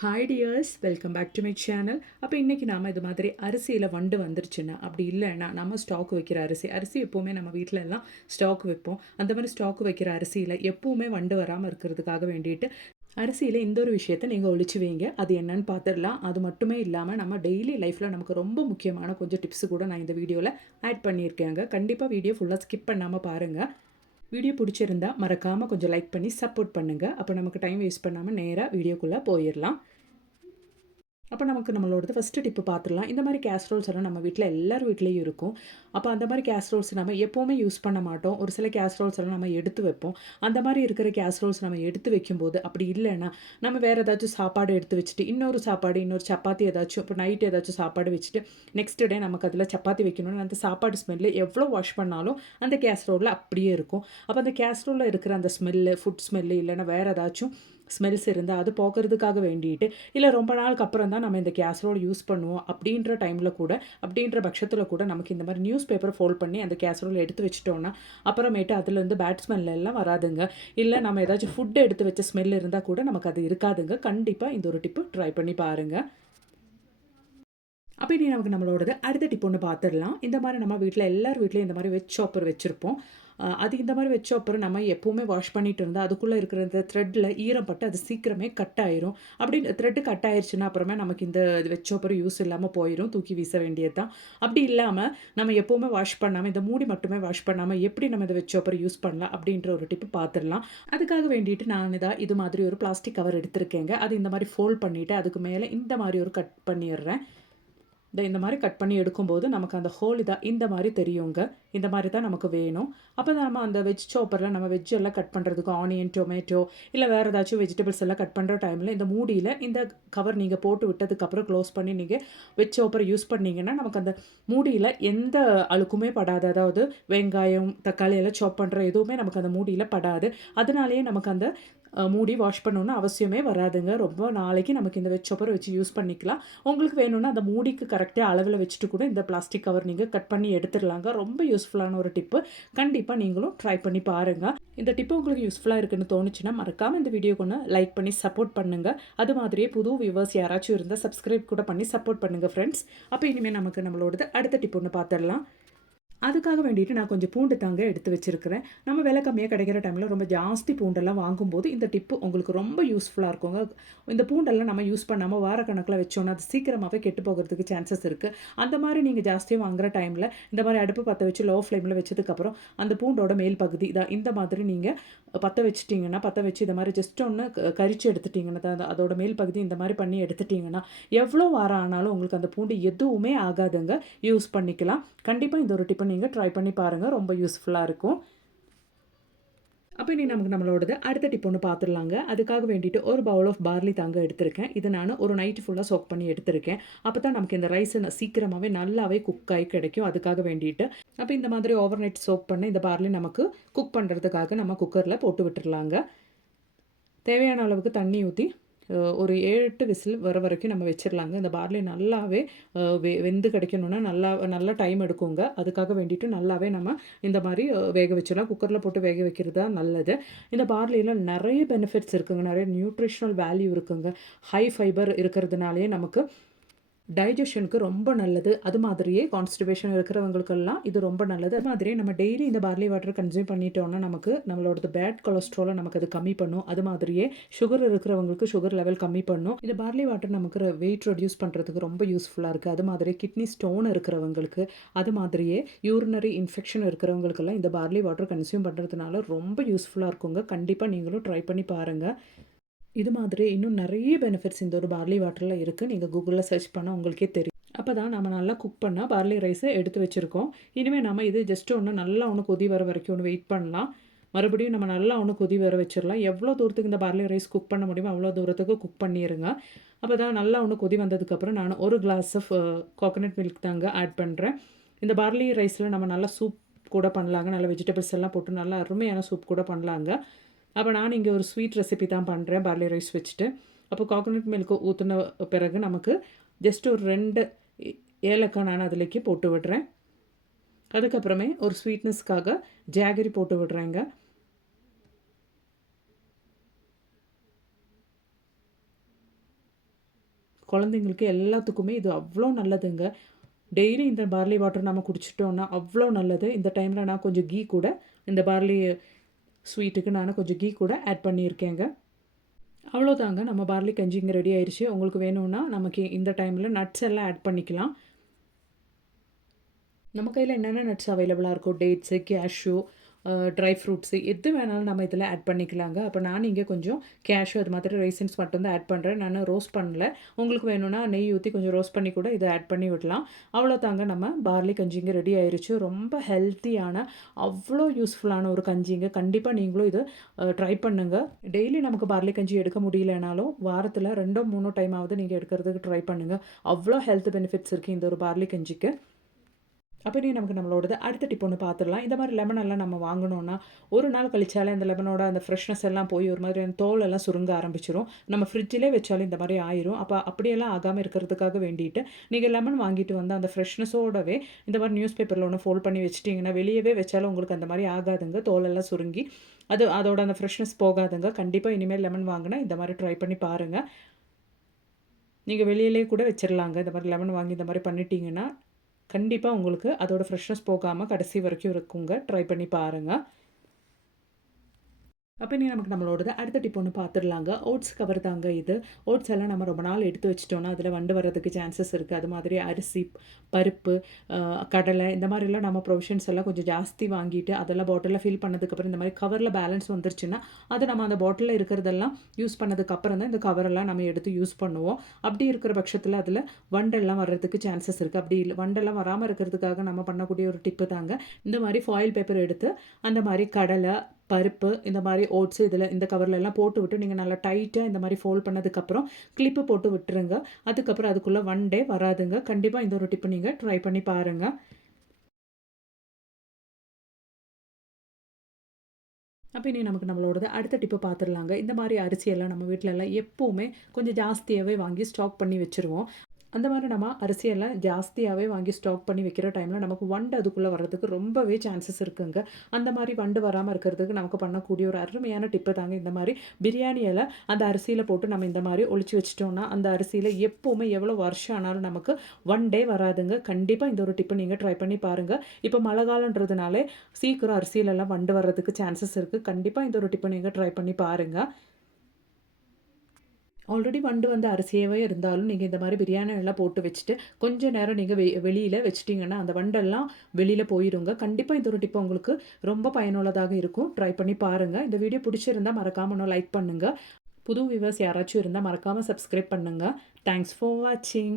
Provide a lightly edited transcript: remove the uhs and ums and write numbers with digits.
Hi dears, welcome back to my channel. அப்போ இன்றைக்கி நாம் இது மாதிரி அரிசியில் வண்டு வந்துருச்சுன்னா, அப்படி இல்லைன்னா நம்ம ஸ்டாக் வைக்கிற அரிசி எப்போவுமே நம்ம வீட்டில் எல்லாம் ஸ்டாக் வைப்போம். அந்த மாதிரி ஸ்டாக் வைக்கிற அரிசியில் எப்போவுமே வண்டு வராமல் இருக்கிறதுக்காக வேண்டிட்டு அரிசியில் இந்த ஒரு விஷயத்தை நீங்கள் ஒழிச்சு வைங்க. அது என்னன்னு பார்த்துடலாம். அது மட்டுமே இல்லாமல் நம்ம டெய்லி லைஃப்பில் நமக்கு ரொம்ப முக்கியமான கொஞ்சம் டிப்ஸு கூட நான் இந்த வீடியோவில் ஆட் பண்ணியிருக்கேங்க. கண்டிப்பாக வீடியோ ஃபுல்லாக ஸ்கிப் பண்ணாமல் பாருங்கள். வீடியோ பிடிச்சிருந்தா மறக்காமல் கொஞ்சம் லைக் பண்ணி சப்போர்ட் பண்ணுங்கள். அப்போ நமக்கு டைம் வேஸ்ட் பண்ணாமல் நேராக வீடியோக்குள்ளே போயிடலாம். அப்போ நமக்கு நம்மளோடது ஃபஸ்ட்டு டிப்பு பார்த்துடலாம். இந்த மாதிரி கேஸ்ரோல்ஸ் எல்லாம் நம்ம வீட்டில் எல்லார் வீட்லேயும் இருக்கும். அப்போ அந்த மாதிரி கேஸ்ரோல்ஸ் நம்ம எப்போவுமே யூஸ் பண்ண மாட்டோம். ஒரு சில கேஸ்ரோல்ஸ் எல்லாம் நம்ம எடுத்து வைப்போம். அந்த மாதிரி இருக்கிற கேஸ்ரோல்ஸ் நம்ம எடுத்து வைக்கும்போது அப்படி இல்லைன்னா நம்ம வேறு ஏதாச்சும் சாப்பாடு எடுத்து வச்சுட்டு இன்னொரு சப்பாத்தி ஏதாச்சும் இப்போ நைட் ஏதாச்சும் சாப்பாடு வச்சுட்டு நெக்ஸ்ட் டே நமக்கு அதில் சப்பாத்தி வைக்கணும்னு அந்த சாப்பாடு ஸ்மெல்லு எவ்வளோ வாஷ் பண்ணாலும் அந்த கேஸ்ரோலில் அப்படியே இருக்கும். அப்போ அந்த கேஸ்ரோலில் இருக்கிற அந்த ஸ்மெல்லு, ஃபுட் ஸ்மெல்லு இல்லைன்னா வேறு ஏதாச்சும் ஸ்மெல்ஸ் இருந்தால் அது போக்குறதுக்காக வேண்டிட்டு இல்லை ரொம்ப நாளுக்கு அப்புறம் தான் நம்ம இந்த கேஸ்ரோல் யூஸ் பண்ணுவோம் அப்படின்ற டைமில் கூட அப்படின்ற பட்சத்தில் கூட நமக்கு இந்த மாதிரி நியூஸ் பேப்பரை ஃபோல்ட் பண்ணி அந்த கேஸ்ரோல் எடுத்து வச்சிட்டோன்னா அப்புறமேட்டு அதுலேருந்து பேட் ஸ்மெல் எல்லாம் வராதுங்க. இல்லை நம்ம ஏதாச்சும் ஃபுட்டு எடுத்து வச்ச ஸ்மெல் இருந்தால் கூட நமக்கு அது இருக்காதுங்க. கண்டிப்பாக இந்த ஒரு டிப்பு ட்ரை பண்ணி பாருங்கள். அப்போ இனி நமக்கு நம்மளோடது அடுத்த டிப் ஒன்று பார்த்துடலாம். இந்த மாதிரி நம்ம வீட்டில் எல்லார் வீட்லேயும் இந்த மாதிரி வெஜ் சாப்பர் வச்சுருப்போம். அது இந்த மாதிரி வச்ச அப்புறம் நம்ம எப்போவுமே வாஷ் பண்ணிட்டு இருந்தால் அதுக்குள்ளே இருக்கிற இந்த த்ரெட்டில் ஈரம் பட்டு அது சீக்கிரமே கட் ஆயிரும். அப்படி த்ரெட்டு கட் ஆயிடுச்சுன்னா அப்புறமே நமக்கு இந்த வச்ச அப்புறம் யூஸ் இல்லாமல் போயிடும், தூக்கி வீச வேண்டியது தான். அப்படி இல்லாமல் நம்ம எப்போவுமே வாஷ் பண்ணாமல் இந்த மூடி மட்டுமே வாஷ் பண்ணாமல் எப்படி நம்ம இதை வச்ச அப்புறம் யூஸ் பண்ணலாம் அப்படின்ற ஒரு டிப்பு பார்த்துடலாம். அதுக்காக வேண்டிட்டு நான் இது மாதிரி ஒரு பிளாஸ்டிக் கவர் எடுத்திருக்கேங்க. அது இந்த மாதிரி ஃபோல்ட் பண்ணிவிட்டு அதுக்கு மேலே இந்த மாதிரி ஒரு கட் பண்ணிடுறேன். இந்த மாதிரி கட் பண்ணி எடுக்கும்போது நமக்கு அந்த ஹோல் இந்த மாதிரி தெரியுங்க. இந்த மாதிரி தான் நமக்கு வேணும். அப்போ நம்ம அந்த வெஜ் சாப்பரில் நம்ம வெஜ் எல்லாம் கட் பண்ணுறதுக்கு ஆனியன், டொமேட்டோ இல்லை வேறு ஏதாச்சும் வெஜிடபிள்ஸ் எல்லாம் கட் பண்ணுற டைமில் இந்த மூடியில் இந்த கவர் நீங்கள் போட்டு விட்டதுக்கப்புறம் க்ளோஸ் பண்ணி நீங்கள் வெஜ் சாப்பரை யூஸ் பண்ணிங்கன்னா நமக்கு அந்த மூடியில் எந்த அழுக்குமே படாது. அதாவது வெங்காயம், தக்காளி எல்லாம் சாப் பண்ணுற எதுவுமே நமக்கு அந்த மூடியில் படாது. அதனாலேயே நமக்கு அந்த மூடி வாஷ் பண்ணணுன்னு அவசியமே வராதுங்க. ரொம்ப நாளைக்கு நமக்கு இந்த வெஜ் சாப்பரை வச்சு யூஸ் பண்ணிக்கலாம். உங்களுக்கு வேணும்னா அந்த மூடிக்கு கரெக்டாக அளவில் வச்சுட்டு கூட இந்த பிளாஸ்டிக் கவர் நீங்கள் கட் பண்ணி எடுத்துடலாங்க. ரொம்ப யூஸ்ஃபுல்லான ஒரு டிப்பு. கண்டிப்பாக நீங்களும் ட்ரை பண்ணி பாருங்கள். இந்த டிப்பு உங்களுக்கு யூஸ்ஃபுல்லாக இருக்குன்னு தோணுச்சுன்னா மறக்காமல் இந்த வீடியோக்கு ஒன்று லைக் பண்ணி சப்போர்ட் பண்ணுங்கள். அது மாதிரியே புது வியூவர்ஸ் யாராச்சும் இருந்தால் சப்ஸ்கிரைப் கூட பண்ணி சப்போர்ட் பண்ணுங்கள் ஃப்ரெண்ட்ஸ். அப்போ இனிமேல் நமக்கு நம்மளோடது அடுத்த டிப் ஒன்று பார்த்துடலாம். அதுக்காக வேண்டிட்டு நான் கொஞ்சம் பூண்டு தாங்க எடுத்து வச்சுருக்கிறேன். நம்ம விலை கம்மியாக கிடைக்கிற டைமில் ரொம்ப ஜாஸ்தி பூண்டெல்லாம் வாங்கும்போது இந்த டிப்பு உங்களுக்கு ரொம்ப யூஸ்ஃபுல்லாக இருக்குங்க. இந்த பூண்டெல்லாம் நம்ம யூஸ் பண்ணாமல் வாரக்கணக்கில் வச்சோன்னா அது சீக்கிரமாகவே கெட்டு போகிறதுக்கு சான்சஸ் இருக்குது. அந்த மாதிரி நீங்கள் ஜாஸ்தியாக வாங்குகிற டைமில் இந்த மாதிரி அடுப்பு பற்ற வச்சு லோ ஃப்ளேமில் வச்சதுக்கப்புறம் அந்த பூண்டோட மேல் பகுதி இந்த மாதிரி நீங்கள் பற்ற வச்சு இதை மாதிரி ஜஸ்ட் ஒன்று கரிச்சு எடுத்துட்டிங்கன்னா அதோட மேல் பகுதி இந்த மாதிரி பண்ணி எடுத்துட்டிங்கன்னா எவ்வளோ வாரம் ஆனாலும் உங்களுக்கு அந்த பூண்டு எதுவுமே ஆகாதுங்க. யூஸ் பண்ணிக்கலாம். கண்டிப்பாக இந்த ஒரு டிப்பை நீங்கள் ட்ரை பண்ணி பாருங்கள். ரொம்ப யூஸ்ஃபுல்லாக இருக்கும். அப்போ இனி நமக்கு நம்மளோடது அடுத்த டிப் ஒன்று பார்த்துடலாங்க. அதுக்காக வேண்டிட்டு ஒரு பவுல் ஆஃப் பார்லி தாங்க எடுத்திருக்கேன். இதை நான் ஒரு நைட்டு ஃபுல்லாக சோக் பண்ணி எடுத்திருக்கேன். அப்போ தான் நமக்கு இந்த ரைஸ் சீக்கிரமாகவே நல்லாவே குக் ஆகி கிடைக்கும். அதுக்காக வேண்டிட்டு அப்போ இந்த மாதிரி ஓவர் நைட் சோக் பண்ண இந்த பார்லி நமக்கு குக் பண்ணுறதுக்காக நம்ம குக்கரில் போட்டு விட்டுடலாங்க. தேவையான அளவுக்கு தண்ணி ஊற்றி ஒரு 7-8 விசில் வர வரைக்கும் நம்ம வச்சிடலாங்க. இந்த பார்லி நல்லாவே வெந்து கிடைக்கணுன்னா நல்லா டைம் எடுக்குங்க. அதுக்காக வேண்டிட்டு நல்லாவே நம்ம இந்த மாதிரி வேக வச்சிடலாம். குக்கரில் போட்டு வேக வைக்கிறது தான் நல்லது. இந்த பார்லியில் நிறைய பெனிஃபிட்ஸ் இருக்குங்க. நிறைய நியூட்ரிஷனல் வேல்யூ இருக்குங்க. ஹை ஃபைபர் இருக்கிறதுனாலே நமக்கு டைஜஷனுக்கு ரொம்ப நல்லது. அது மாதிரியே கான்ஸ்டிபேஷன் இருக்கிறவங்களுக்கெல்லாம் இது ரொம்ப நல்லது. அது மாதிரியே நம்ம டெய்லி இந்த பார்லி வாட்டர் கன்சியூம் பண்ணிட்டோம்னா நமக்கு நம்மளோட பேட் கொலஸ்ட்ராலை நமக்கு அது கம்மி பண்ணும். அது மாதிரியே சுகர் இருக்கிறவங்களுக்கு சுகர் லெவல் கம்மி பண்ணும். இந்த பார்லி வாட்டர் நமக்கு வெயிட் ரெடியூஸ் பண்ணுறதுக்கு ரொம்ப யூஸ்ஃபுல்லாக இருக்குது. அது மாதிரி கிட்னி ஸ்டோன் இருக்கிறவங்களுக்கு, அது மாதிரியே யூரினரி இன்ஃபெக்ஷன் இருக்கிறவங்களுக்கெல்லாம் இந்த பார்லி வாட்டர் கன்சியூம் பண்ணுறதுனால ரொம்ப யூஸ்ஃபுல்லாக இருக்குங்க. கண்டிப்பாக நீங்களும் ட்ரை பண்ணி பாருங்கள். இது மாதிரி இன்னும் நிறைய பெனிஃபிட்ஸ் இந்த ஒரு பார்லி வாட்டரில் இருக்குது. நீங்கள் கூகுளில் சர்ச் பண்ணால் உங்களுக்கே தெரியும். அப்போ தான் நம்ம நல்லா குக் பண்ணால் பார்லி ரைஸை எடுத்து வச்சுருக்கோம். இனிமேல் நம்ம இது ஜஸ்ட் நல்லா கொதி வர வரைக்கும் வெயிட் பண்ணலாம். மறுபடியும் நம்ம நல்லா கொதி வர வச்சிடலாம். எவ்வளோ தூரத்துக்கு இந்த பார்லி ரைஸ் குக் பண்ண முடியுமோ அவ்வளோ தூரத்துக்கு குக் பண்ணிடுங்க. அப்போ தான் நல்லா கொதி வந்ததுக்கப்புறம் நான் ஒரு கிளாஸ் ஆஃப் கோகோனட் மில்க் தாங்க ஆட் பண்ணுறேன். இந்த பார்லி ரைஸில் நம்ம நல்லா சூப் கூட பண்ணலாங்க. நல்லா வெஜிடபிள்ஸ் எல்லாம் போட்டு நல்லா அருமையான சூப் கூட பண்ணலாங்க. அப்போ நான் இங்கே ஒரு ஸ்வீட் ரெசிபி தான் பண்ணுறேன் பார்லி ரைஸ் வச்சுட்டு. அப்போ கோகோனட் மில்க் ஊற்றின பிறகு நமக்கு ஜஸ்ட் ஒரு 2 ஏலக்காய் நான் அதிலேக்கு போட்டு விடுறேன். அதுக்கப்புறமே ஒரு ஸ்வீட்னஸ்க்காக ஜாகரி போட்டு விடுறேங்க. குழந்தைங்களுக்கு எல்லாத்துக்குமே இது அவ்வளோ நல்லதுங்க. டெய்லி இந்த பார்லி வாட்டர் நம்ம குடிச்சிட்டோம்னா அவ்வளோ நல்லது. இந்த டைமில் நான் கொஞ்சம் கீ கூட இந்த பார்லி ஸ்வீட்டுக்கு நான் கொஞ்சம் கீ கூட ஆட் பண்ணியிருக்கேங்க. அவ்வளோதாங்க, நம்ம பார்லி கஞ்சிங்க ரெடி ஆயிடுச்சு. உங்களுக்கு வேணும்னா நமக்கு இந்த டைமில் நட்ஸ் எல்லாம் ஆட் பண்ணிக்கலாம். நம்ம கையில் என்னென்ன நட்ஸ் அவைலபிளாக இருக்கோ, டேட்ஸு, கேஷ்யூ, ட்ரை ஃப்ரூட்ஸு எது வேணாலும் நம்ம இதில் ஆட் பண்ணிக்கலாங்க. அப்போ நான் இங்கே கொஞ்சம் கேஷ்யூ அது மாதிரி ரைசின்ஸ் மட்டும் தான் ஆட் பண்ணுறேன். நான் ரோஸ்ட் பண்ணல. உங்களுக்கு வேணும்னா நெய் ஊற்றி கொஞ்சம் ரோஸ்ட் பண்ணி கூட இதை ஆட் பண்ணி விடலாம். அவ்வளோதாங்க, நம்ம பார்லி கஞ்சிங்க ரெடி ஆயிருச்சு. ரொம்ப ஹெல்த்தியான அவ்வளோ யூஸ்ஃபுல்லான ஒரு கஞ்சிங்க. கண்டிப்பாக நீங்களும் இது ட்ரை பண்ணுங்கள். டெய்லி நமக்கு பார்லி கஞ்சி எடுக்க முடியலனாலும் வாரத்தில் 2 3 டைமாவது நீங்கள் எடுக்கிறதுக்கு ட்ரை பண்ணுங்கள். அவ்வளோ ஹெல்த் பெனிஃபிட்ஸ் இருக்குது இந்த ஒரு பார்லி கஞ்சிக்கு. அப்படி நமக்கு நம்மளோடது அடுத்த டிப் ஒன்று பார்த்துடலாம். இந்த மாதிரி லெமன் எல்லாம் நம்ம வாங்கினோன்னா ஒரு நாள் கழிச்சாலே அந்த லெமனோட அந்த ஃப்ரெஷ்னஸ் எல்லாம் போய் ஒரு மாதிரி அந்த தோல் எல்லாம் சுருங்க ஆரம்பிச்சிரும். நம்ம ஃப்ரிட்ஜிலே வச்சாலும் இந்த மாதிரி ஆயிரும். அப்போ அப்படியெல்லாம் ஆகாமல் இருக்கிறதுக்காக வேண்டிட்டு நீங்கள் லெமன் வாங்கிட்டு வந்து அந்த ஃப்ரெஷ்னஸோடவே இந்த மாதிரி நியூஸ் பேப்பரில் ஒன்று ஃபோல்ட் பண்ணி வச்சிட்டிங்கன்னா வெளியவே வச்சாலும் உங்களுக்கு அந்த மாதிரி ஆகாதுங்க. தோலெல்லாம் சுருங்கி அதோட அந்த ஃப்ரெஷ்னஸ் போகாதுங்க. கண்டிப்பாக இனிமேல் லெமன் வாங்கினா இந்த மாதிரி ட்ரை பண்ணி பாருங்கள். நீங்கள் வெளியிலே கூட வச்சிடலாங்க. இந்த மாதிரி லெமன் வாங்கி இந்த மாதிரி பண்ணிட்டீங்கன்னா கண்டிப்பாக உங்களுக்கு அதோட ஃப்ரெஷ்னஸ் போகாமல் கடைசி வரைக்கும் இருக்குங்க. ட்ரை பண்ணி பாருங்கள். அப்போ நீ நமக்கு நம்மளோடது அடுத்த டிப் ஒன்று பார்த்துடலாங்க. ஓட்ஸ் கவர் தாங்க இது. ஓட்ஸ் எல்லாம் நம்ம ரொம்ப நாள் எடுத்து வச்சிட்டோம்னா அதில் வண்டு வர்றதுக்கு சான்சஸ் இருக்குது. அது மாதிரி அரிசி, பருப்பு, கடலை இந்த மாதிரிலாம் நம்ம ப்ரொவிஷன்ஸ் எல்லாம் கொஞ்சம் ஜாஸ்தி வாங்கிட்டு அதெல்லாம் பாட்டிலில் ஃபில் பண்ணதுக்கப்புறம் இந்த மாதிரி கவரில் பேலன்ஸ் வந்துருச்சுன்னா அது நம்ம அந்த பாட்டிலில் இருக்கிறதெல்லாம் யூஸ் பண்ணதுக்கப்புறம் தான் இந்த கவரெல்லாம் நம்ம எடுத்து யூஸ் பண்ணுவோம். அப்படி இருக்கிற பட்சத்தில் அதில் வண்டெல்லாம் வர்றதுக்கு சான்சஸ் இருக்குது. அப்படி இல்லை வண்டெல்லாம் வராமல் இருக்கிறதுக்காக நம்ம பண்ணக்கூடிய ஒரு டிப்பு தாங்க இந்த மாதிரி ஃபாயில் பேப்பர் எடுத்து அந்த மாதிரி கடலை, பருப்பு, இந்த மாதிரி ஓட்ஸு இதில் இந்த கவரில் எல்லாம் போட்டு விட்டு நீங்கள் நல்லா டைட்டாக இந்த மாதிரி ஃபோல்ட் பண்ணதுக்கப்புறம் கிளிப்பு போட்டு விட்டுருங்க. அதுக்கப்புறம் அதுக்குள்ளே வண்டே வராதுங்க. கண்டிப்பாக இந்த ஒரு டிப்பு நீங்கள் ட்ரை பண்ணி பாருங்கள். அப்போ இனி நமக்கு நம்மளோடது அடுத்த டிப்பு பார்த்துடலாங்க. இந்த மாதிரி அரிசியெல்லாம் நம்ம வீட்டிலலாம் எப்போவுமே கொஞ்சம் ஜாஸ்தியாகவே வாங்கி ஸ்டாக் பண்ணி வச்சுருவோம். அந்த மாதிரி நம்ம அரிசியெல்லாம் ஜாஸ்தியாகவே வாங்கி ஸ்டாக் பண்ணி வைக்கிற டைமில் நமக்கு வண்டு அதுக்குள்ளே வர்றதுக்கு ரொம்பவே சான்சஸ் இருக்குங்க. அந்த மாதிரி வண்டு வராமல் இருக்கிறதுக்கு நமக்கு பண்ணக்கூடிய ஒரு அருமையான டிப்பு தாங்க இந்த மாதிரி பிரியாணி இலை அந்த அரிசியில் போட்டு நம்ம இந்த மாதிரி ஒளிச்சு வச்சிட்டோம்னா அந்த அரிசியில் எப்போவுமே எவ்வளோ வருஷம் ஆனாலும் நமக்கு வண்டே வராதுங்க. கண்டிப்பாக இந்த ஒரு டிப்பை நீங்கள் ட்ரை பண்ணி பாருங்கள். இப்போ மழை காலன்றதுனாலே சீக்கிரம் அரிசியிலலாம் வண்டு வர்றதுக்கு சான்சஸ் இருக்குது. கண்டிப்பாக இந்த ஒரு டிப்பை நீங்கள் ட்ரை பண்ணி பாருங்கள். ஆல்ரெடி வண்டு வந்து அரிசியாகவே இருந்தாலும் நீங்கள் இந்த மாதிரி பிரியாணி எல்லாம் போட்டு வச்சுட்டு கொஞ்சம் நேரம் நீங்கள் வெளியில் வச்சிட்டிங்கன்னா அந்த வண்டெல்லாம் வெளியில் போயிடுங்க. கண்டிப்பாக இந்த ஒரு டிப்பு உங்களுக்கு ரொம்ப பயனுள்ளதாக இருக்கும். ட்ரை பண்ணி பாருங்கள். இந்த வீடியோ பிடிச்சிருந்தா மறக்காமல் ஒன்று லைக் பண்ணுங்கள். புது வியூவர்ஸ் யாராச்சும் இருந்தால் மறக்காமல் சப்ஸ்கிரைப் பண்ணுங்கள். தேங்க்ஸ் ஃபார் வாட்சிங்.